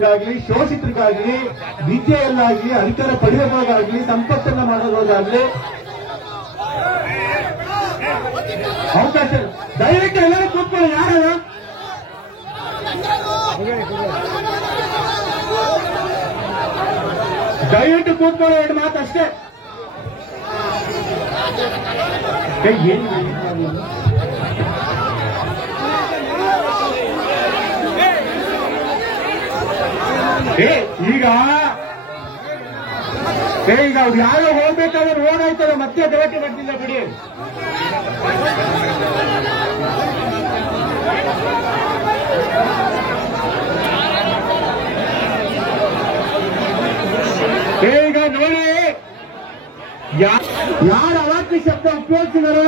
ಶೋಷಿತರಿಗಾಗಲಿ ವಿದ್ಯೆಯಲ್ಲಾಗಲಿ ಅಧಿಕಾರ ಪಡೆಯೋದಾಗಲಿ ಸಂಪತ್ತನ್ನ ಮಾಡೋದಾಗಲಿ ಅವಕಾಶ. ದಯವಿಟ್ಟು ಎಲ್ಲರೂ ಕೂತ್ಕೊಳ್ಳಿ. ಯಾರು ದಯವಿಟ್ಟು ಕೂತ್ಕೊಳ್ಳಿ. ಎರಡು ಮಾತು ಅಷ್ಟೇ. ಈಗ ಅವ್ರು ಯಾರೋ ಹೋಗ್ಬೇಕಾದ್ರೆ ಓಡಾಯ್ತಾರೆ, ಮತ್ತೆ ಗಲಾಟೆ ಮಾಡ್ತಿಲ್ಲ ಬಿಡಿ. ಈಗ ನೋಡಿ, ಯಾರು ಅವಾಚ್ಯ ಶಬ್ದ ಉಪಯೋಗಿಸಿದರೆ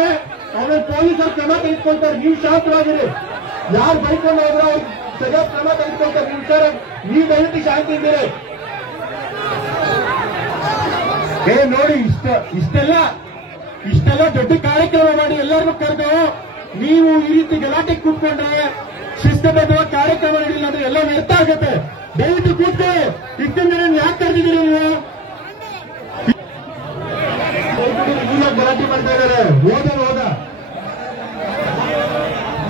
ಅವರು ಪೊಲೀಸರು ಕ್ರಮ ತೆಗೆದುಕೊಳ್ತಾರೆ. ನೀವು ಶಾಂತವಾಗಿರಿ. ಯಾರು ಬೈಕೊಂಡು ಹೋದ್ರೆ ಅವ್ರು ಸರಿಯಾದ ಕ್ರಮ ತೆಗೆದುಕೊಳ್ತಾರೆ. ನೀವು ಸರ್, ನೀವು ದಯವಿಟ್ಟು ಶಾಂತಿ ಇದ್ದೀರಿ. ನೋಡಿ, ಇಷ್ಟೆಲ್ಲ ದೊಡ್ಡ ಕಾರ್ಯಕ್ರಮ ಮಾಡಿ ಎಲ್ಲರನ್ನೂ ಕರೆದು ನೀವು ಈ ರೀತಿ ಗಲಾಟೆ ಕೂತ್ಕೊಂಡ್ರೆ ಶಿಸ್ತಬದ್ಧವಾದ ಕಾರ್ಯಕ್ರಮ ನಡೆಯಿಲ್ಲ ಅಂದ್ರೆ ಎಲ್ಲ ವ್ಯರ್ಥ ಆಗುತ್ತೆ. ದಯವಿಟ್ಟು ಕೂತ್ಕೊಳ್ಳಿ. ಇಷ್ಟೊಂದು ಜನ ಯಾಕೆ ಕರೆದಿದ್ದೀರಿ ನೀವು? ಗಲಾಟೆ ಮಾಡ್ತಾ ಇದ್ದಾರೆ. ಹೋದ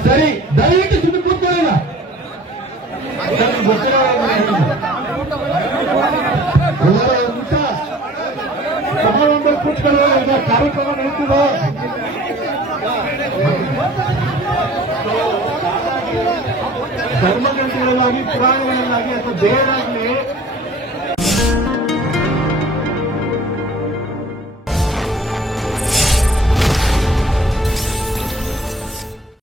ಸರಿ, ದಯವಿಟ್ಟು ಸುಮ್ಮನೆ ಕೂತ್ಕೊಳ್ಳಲ್ಲ. ಸಮಾರಂಭ ಕೂತ್ಕೊಳ್ಳೋ. ಈಗ ಕಾರ್ಯಕ್ರಮ ನಡೀತಿದೆ. ಧರ್ಮಗ್ರಂಥಗಳಲ್ಲಾಗಿ, ಪುರಾಣಗಳಲ್ಲಾಗಿ ಅಥವಾ ಬೇರಾಗಲಿ